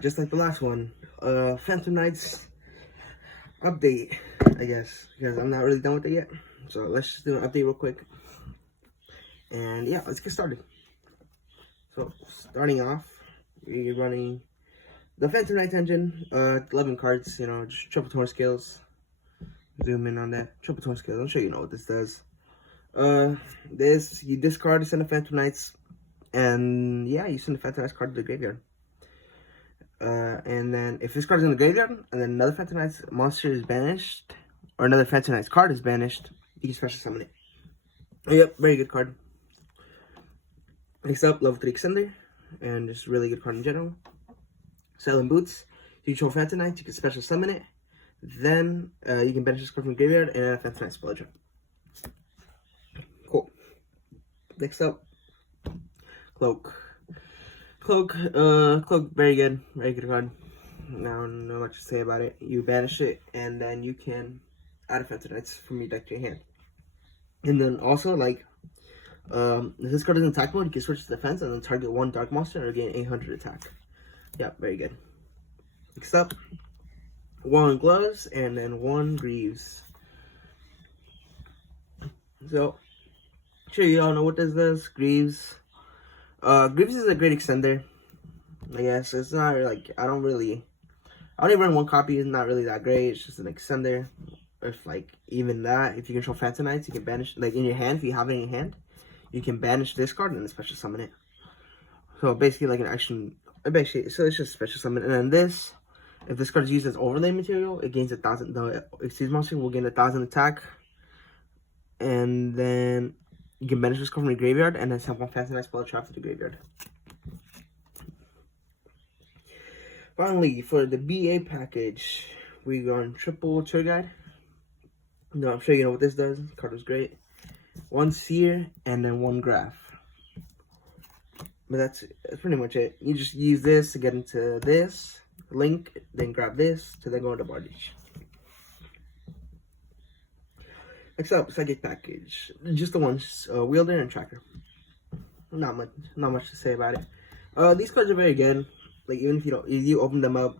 Just like the last one, Phantom Knights update, I guess, because I'm not really done with it yet. So let's just do an update real quick. And yeah, let's get started. So starting off, we're running the Phantom Knights engine, 11 cards, just triple tone scales. Zoom in on that. Triple tone scales. I'm sure you know what this does. You discard, send a Phantom Knights, and yeah, you send the Phantom Knights card to the graveyard. And then if this card is in the graveyard, and then another Phantom Knights monster is banished, or another Phantom Knights card is banished, you can special summon it. Yep, very good card. Next up, level 3 Extender, and just really good card in general. Selling Boots. You control Phantom Knights, you can special summon it. Then you can banish this card from the graveyard and add a Phantom Knight spell drop. Cool. Next up, Cloak. Cloak, very good card. Now, not much to say about it. You banish it, and then you can add a Phantom Knights from your deck to your hand. And then also, like, if this card is in attack mode, you can switch to defense and then target one Dark Monster and gain 800 attack. Yeah, very good. Next up, 1 Gloves and then 1 Greaves. So, sure you all know what this does. Greaves. Greaves is a great extender. I guess it's not like I only run 1 copy. It's not really that great. It's just an extender. If like even that, if you control Phantom Knights, you can banish like in your hand. If you have it in your hand, you can banish this card and then special summon it. So basically, like an action. So it's just special summon. And then this, if this card is used as overlay material, it gains 1,000. The Exceed monster will gain 1,000 attack. And then you can banish this card from the graveyard and then send 1 Phantom Knight spell trap to the graveyard. Finally, for the BA package, we go on triple tour guide. No, I'm sure you know what this does. This card was great. 1 Seer and then 1 Graph. But that's pretty much it. You just use this to get into this link, then grab this to then go into Bardage. Next up, Psychic package. Just the ones, Wielder and Tracker. Not much to say about it. These cards are very good. Like even if you open them up,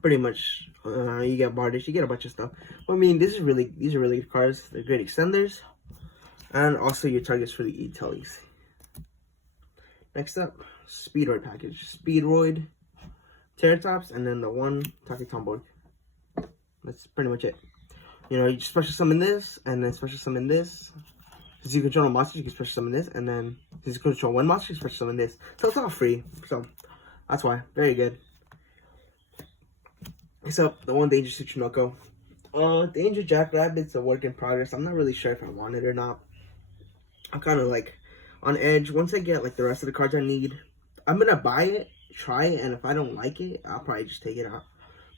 pretty much you get Bardage, you get a bunch of stuff. But I mean, these are really good cards. They're great extenders, and also your targets for the E-Tellies. Next up, Speedroid package. Speedroid, Terratops, and then the 1 Taki Tomboy. That's pretty much it. You special summon this, and then special summon this. Since you control a monster, you can special summon this, and then since you control 1 monster, you can special summon this. So it's all free. So that's why. Very good. Next up, the 1 Dangerous Tsuchinoko. Danger Jackrabbit's a work in progress. I'm not really sure if I want it or not. I'm kind of like on edge. Once I get like the rest of the cards I need, I'm gonna buy it, try it, and if I don't like it, I'll probably just take it out.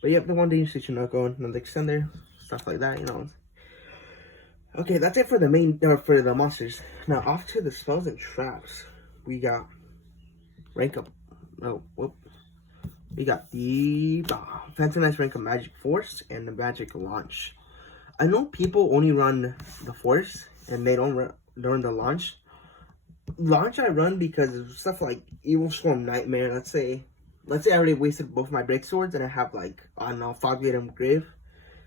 But yep, the 1 Dangerous Tsuchinoko, another extender, stuff like that, Okay, that's it for the main, for the monsters. Now, off to the spells and traps. We got rank up. We got the Phantom Knights rank of Magic Force and the Magic Launch. I know people only run the Force and they don't run the Launch. Launch I run because of stuff like Evil Swarm Nightmare. Let's say I already wasted both my Break Swords and I have like, I don't know, Fogblade and Grave.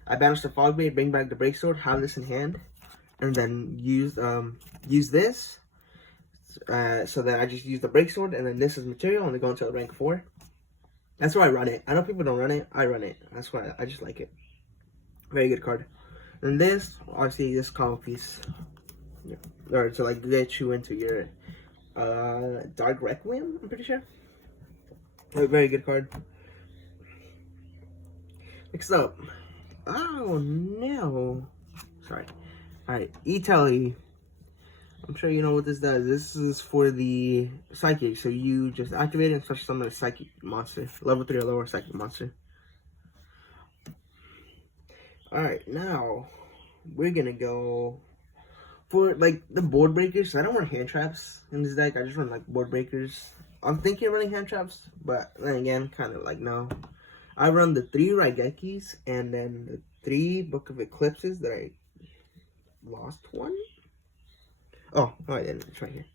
I banish the Fogblade, bring back the Break Sword, have this in hand, and then use this. So that I just use the Break Sword and then this is material and they go into rank 4. That's why I run it. I know people don't run it. I run it. That's why I just like it. Very good card. And this, obviously, this comic piece. Yeah. Or to like get you into your Dark Requiem, I'm pretty sure. A very good card. Next up. Oh no. Sorry. Alright, E-Telly. I'm sure you know what this does. This is for the Psychic. So you just activate it and special summon a Psychic monster. Level 3 or lower Psychic monster. Alright, now we're gonna go for like the board breakers. I don't run hand traps in this deck. I just run like board breakers. I'm thinking of running hand traps, but then again, kind of like no. I run the 3 Raigekis and then the 3 Book of Eclipses that I lost one. Oh, I didn't. It's right here.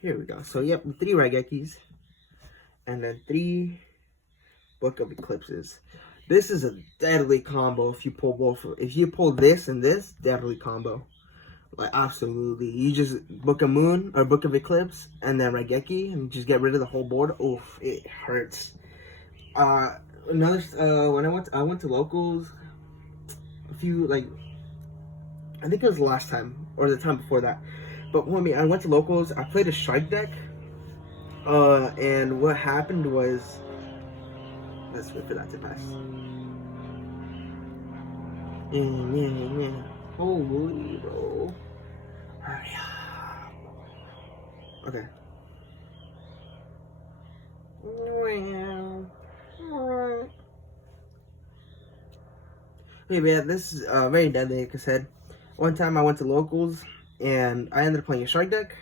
Here we go. So, yep, 3 Raigekis. and then 3 Book of Eclipses. This is a deadly combo if you pull both. If you pull this and this, deadly combo. Like, absolutely. You just Book of Moon or Book of Eclipse and then Raigeki and just get rid of the whole board. Oof, it hurts. When I went to locals a few, like, I think it was the last time or the time before that. But when I went to locals, I played a strike deck. And what happened was, let's wait for that to pass. Holy bro. Hurry up. Okay. Okay, yeah, this is very deadly, like I said. One time I went to locals and I ended up playing a shark deck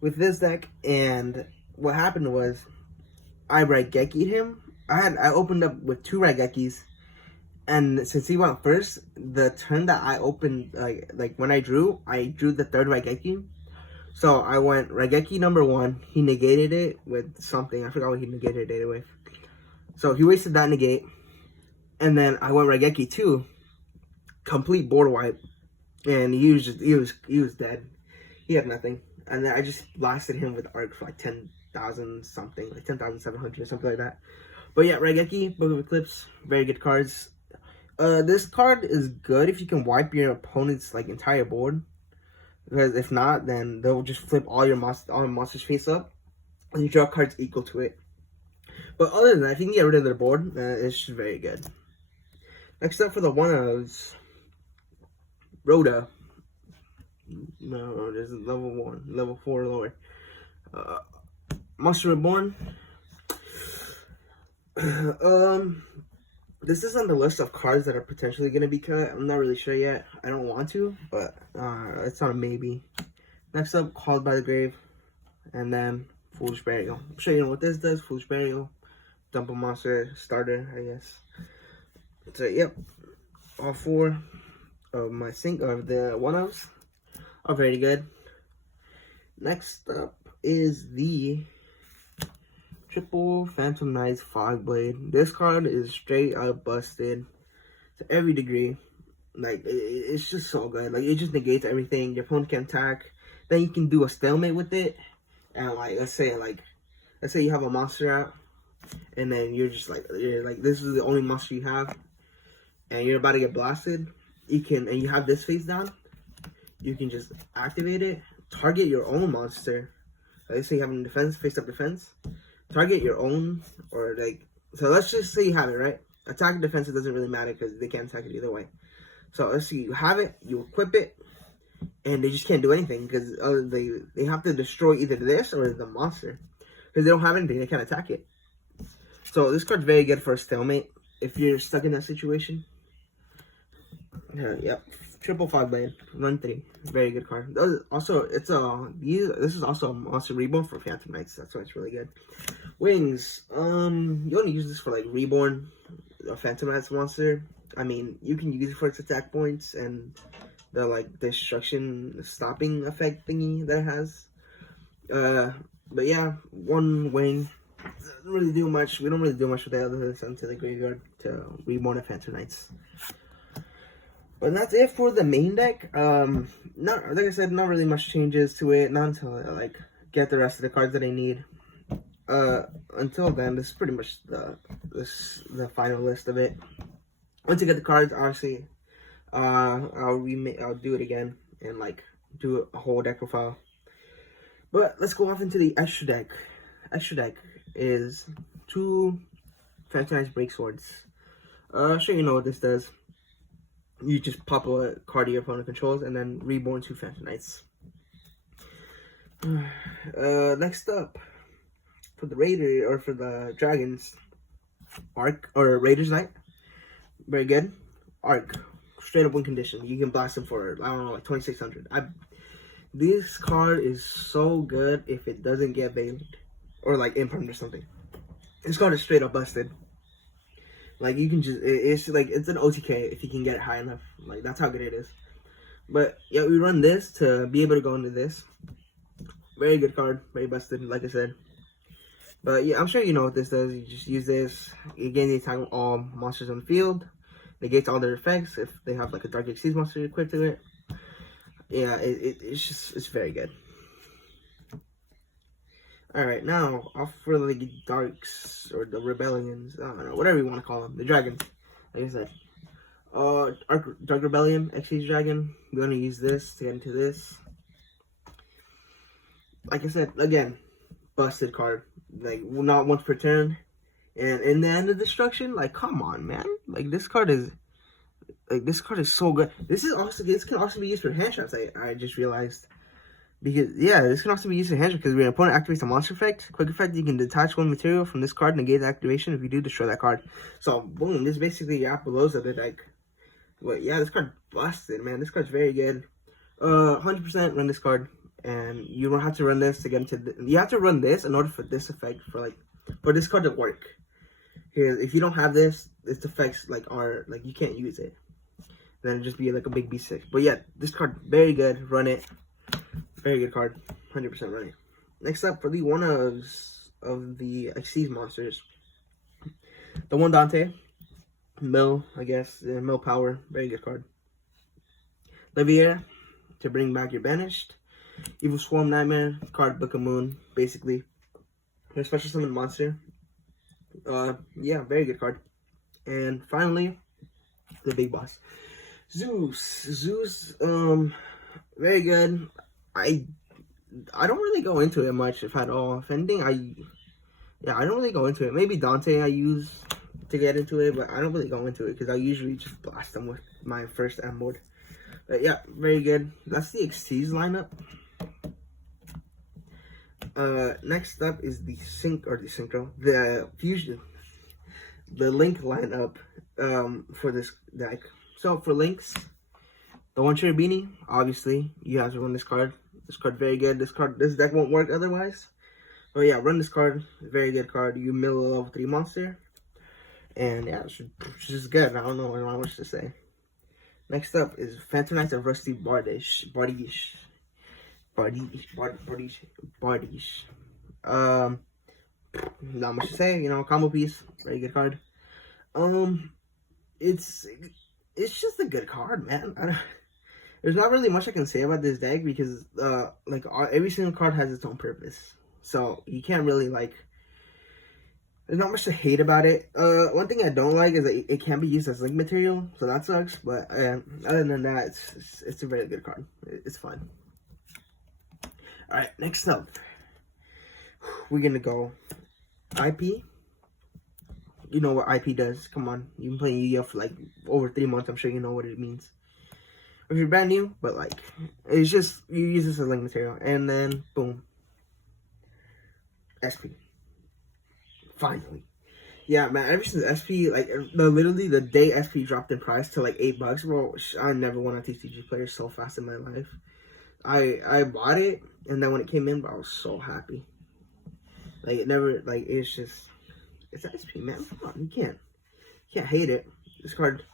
with this deck, and what happened was I Raigeki'd him. I opened up with 2 Raigekis, and since he went first, the turn that I opened, like when I drew the 3rd Raigeki. So I went Raigeki number 1. He negated it with something. I forgot what he negated it with. So he wasted that negate, and then I went Raigeki 2, complete board wipe, and he was dead. He had nothing, and then I just blasted him with Arc for like 10,000 something, like 10,700 something like that. But yeah, Raigeki, Book of Eclipse, very good cards. This card is good if you can wipe your opponent's like entire board, because if not, then they'll just flip all your monsters face up, and you draw cards equal to it. But other than that, if you can get rid of their board, it's just very good. Next up for the one-ofs, Rhoda. No, this is level 1, level 4 lower. Monster Reborn. This is on the list of cards that are potentially going to be cut. I'm not really sure yet. I don't want to, but it's on a maybe. Next up, Called by the Grave, and then Foolish Burial. I'm sure you know what this does. Foolish Burial, dump a monster, starter, I guess. So yep, all 4 of my the one-ofs are very good. Next up is the triple Phantom Knights Fogblade. This card is straight up busted to every degree. Like, it's just so good. Like, it just negates everything. Your opponent can attack. Then you can do a stalemate with it. And like, let's say you have a monster out, and then you're like, this is the only monster you have, and you're about to get blasted. And you have this face down. You can just activate it. Target your own monster. Let's say you have a defense, face up defense. Target your own, or like, so let's just say you have it, right? Attack and defense, it doesn't really matter because they can't attack it either way. So let's see, you have it, you equip it, and they just can't do anything because they have to destroy either this or the monster. Because they don't have anything, they can't attack it. So this card's very good for a stalemate if you're stuck in that situation. Yep, triple Fogblade, run 3, very good card. Also, this is also a monster reborn for Phantom Knights. That's why it's really good. Wings, you only use this for like reborn a Phantom Knights monster. I mean, you can use it for its attack points and the like destruction stopping effect thingy that it has. But yeah, 1 wing. Doesn't really do much. We don't really do much with that other than send to the graveyard to reborn a Phantom Knights. But that's it for the main deck. Not like I said, not really much changes to it. Not until I like get the rest of the cards that I need. Until then, this is pretty much the final list of it. Once you get the cards, obviously, I'll do it again and like do a whole deck profile. But let's go off into the extra deck. Extra deck is 2 Phantom Knights Break Swords. Sure you know what this does. You just pop a card your opponent controls and then reborn 2 Phantom Knights. Next up, for the Raider, or for the Dragons, Arc, or Raiders Knight. Very good. Arc, straight up win condition. You can blast him for, I don't know, like 2,600. This card is so good if it doesn't get baited. Or like impermed or something. This card is straight up busted. Like, you can just, it's like, it's an OTK if you can get it high enough. Like, that's how good it is. But, yeah, we run this to be able to go into this. Very good card. Very busted, like I said. But yeah, I'm sure you know what this does. You just use this. You gain the attack of all monsters on the field. Negates all their effects if they have like a Dark Xyz monster equipped to it. Yeah, it's very good. Alright, now off for the Darks or the Rebellions. I don't know, whatever you want to call them. The dragons. Like I said. Dark Rebellion, Xyz Dragon. We're gonna use this to get into this. Like I said, again, busted card. Like, not once per turn. And in the end of destruction, like, come on, man. Like, this card is so good. This can also be used for hand traps, I just realized. Because, yeah, this can also be used for hand traps because when an opponent activates a monster effect, quick effect, you can detach one material from this card, negate the activation. If you do, destroy that card. So, boom, this is basically your Apollousa of the deck. But, yeah, this card busted, man. This card's very good. 100% run this card. And you don't have to run this to get into you have to run this in order for this effect, for this card to work. Here, if you don't have this effects you can't use it. Then it'd just be like a big B6. But yeah, this card, very good. Run it. Very good card. 100% run it. Next up, for the one of the Xyz monsters. The one Dante. Mill, I guess. Mill Power. Very good card. Levier, to bring back your banished. Evil Swarm Nightmare. Card Book of Moon, basically. Your special summon monster. Yeah, very good card. And finally, the big boss. Zeus, very good. I don't really go into it much, if at all. If anything, I don't really go into it. Maybe Dante I use to get into it, but I don't really go into it because I usually just blast them with my first M mode. But yeah, very good. That's the Xyz lineup. Next up is the Fusion, the Link lineup for this deck. So for links, the one Cherubini, obviously you have to run this card. This card very good. This deck won't work otherwise. But yeah, run this card. Very good card. You mill a level 3 monster, and yeah, it's just good. I don't know what much to say. Next up is Phantom Knights of Rusty Bardish. Not much to say. You know, combo piece. Very good card. It's just a good card, man. There's not really much I can say about this deck because every single card has its own purpose. So you can't really there's not much to hate about it. One thing I don't like is that it can be used as link material, so that sucks. But other than that, it's a very good card. It's fun. All right, next up, we're gonna go IP. You know what IP does. Come on. You've been playing Yu-Gi-Oh! For over 3 months. I'm sure you know what it means. If you're brand new, but it's just, you use this as link material. And then, boom. SP. Finally. Yeah, man, ever since SP, literally the day SP dropped in price to $8, bro, I never won a TCG player so fast in my life. I bought it, and then when it came in, bro, I was so happy. It's just... It's SP, man. Come on, you can't hate it. This card,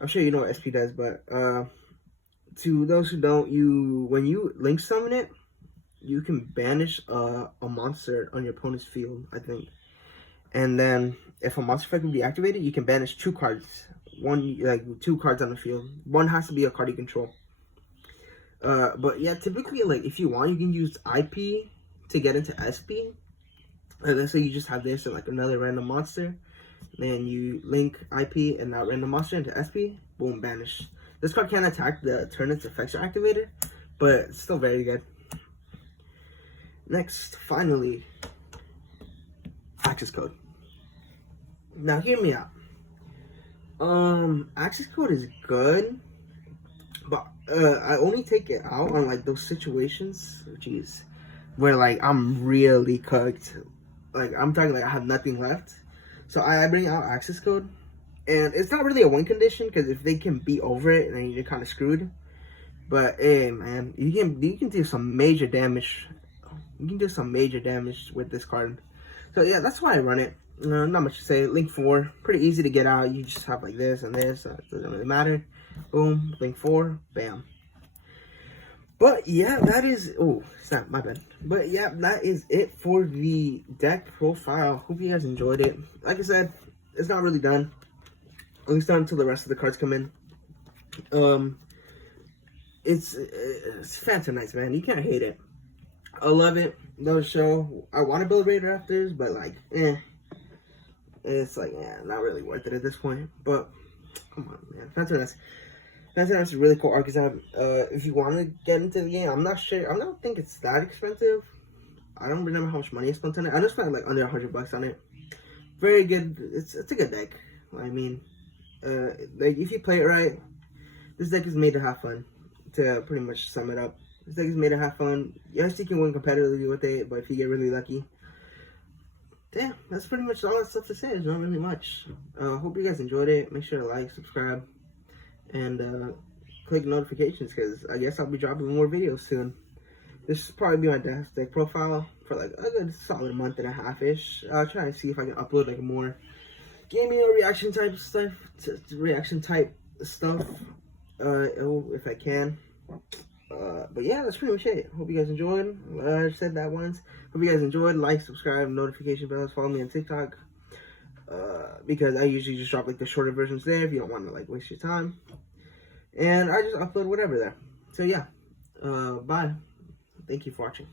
I'm sure you know what SP does, but to those who don't, when you link summon it, you can banish a monster on your opponent's field, I think. And then if a monster effect will be activated, you can banish 2 cards. 2 cards on the field. One has to be a card you control. But yeah, typically if you want, you can use IP to get into SP. Let's say you just have this and another random monster, then you link IP and that random monster into SP, boom, banish. This card can't attack the turn its effects are activated, but it's still very good. Next, finally, access code. Now hear me out. Access code is good, but I only take it out on those situations, jeez, where I'm really cooked. I'm talking I have nothing left. So I bring out access code. And it's not really a win condition, because if they can beat over it, then you're kind of screwed. But hey, man, you can do some major damage. You can do some major damage with this card. So yeah, that's why I run it. Not much to say. Link 4, pretty easy to get out. You just have this and this. So it doesn't really matter. Boom, link 4, bam. But yeah, that is, oh, snap, my bad. But yeah, that is it for the deck profile. Hope you guys enjoyed it. Like I said, it's not really done. At least not until the rest of the cards come in. It's Phantom Knights, man. You can't hate it. I love it. No show. I want to build Raid Raptors, but like, it's like, not really worth it at this point. But come on, man. Phantom Knights is a really cool archetype. If you want to get into the game, I'm not sure. I don't think it's that expensive. I don't remember how much money I spent on it. I just spent like under $100 on it. Very good. It's a good deck. I mean, like if you play it right, this deck is made to have fun. To pretty much sum it up, this deck is made to have fun. Yes, you can win competitively with it, but if you get really lucky, damn, that's pretty much all that stuff to say. There's not really much. Hope you guys enjoyed it. Make sure to like, subscribe, and click notifications, because I guess I'll be dropping more videos soon. This will probably be my deck profile for like a good solid month and a half-ish. I'll try and see if I can upload like more gaming or reaction type stuff, if I can. But yeah, that's pretty much it. Hope you guys enjoyed. I said that once. Hope you guys enjoyed. Like, subscribe, notification bells. Follow me on TikTok. Because I usually just drop like the shorter versions there if you don't want to like waste your time. And I just upload whatever there. So yeah. Bye. Thank you for watching.